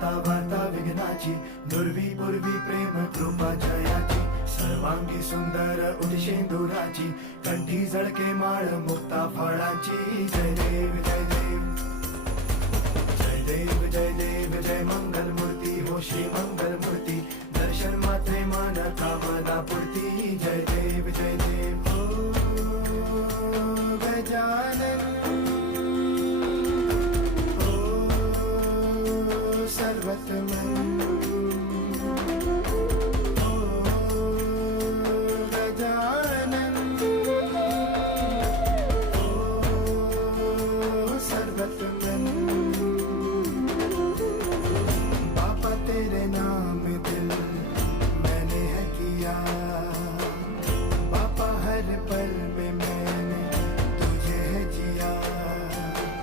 आता वार्ता विघ्नाची, नुरवी पूर्वी प्रेम कृपा जयाची, सर्वांगी सुंदर उदिशेंदुराची, कंठी झळके माळ मुक्ता फळाची. जय देव जय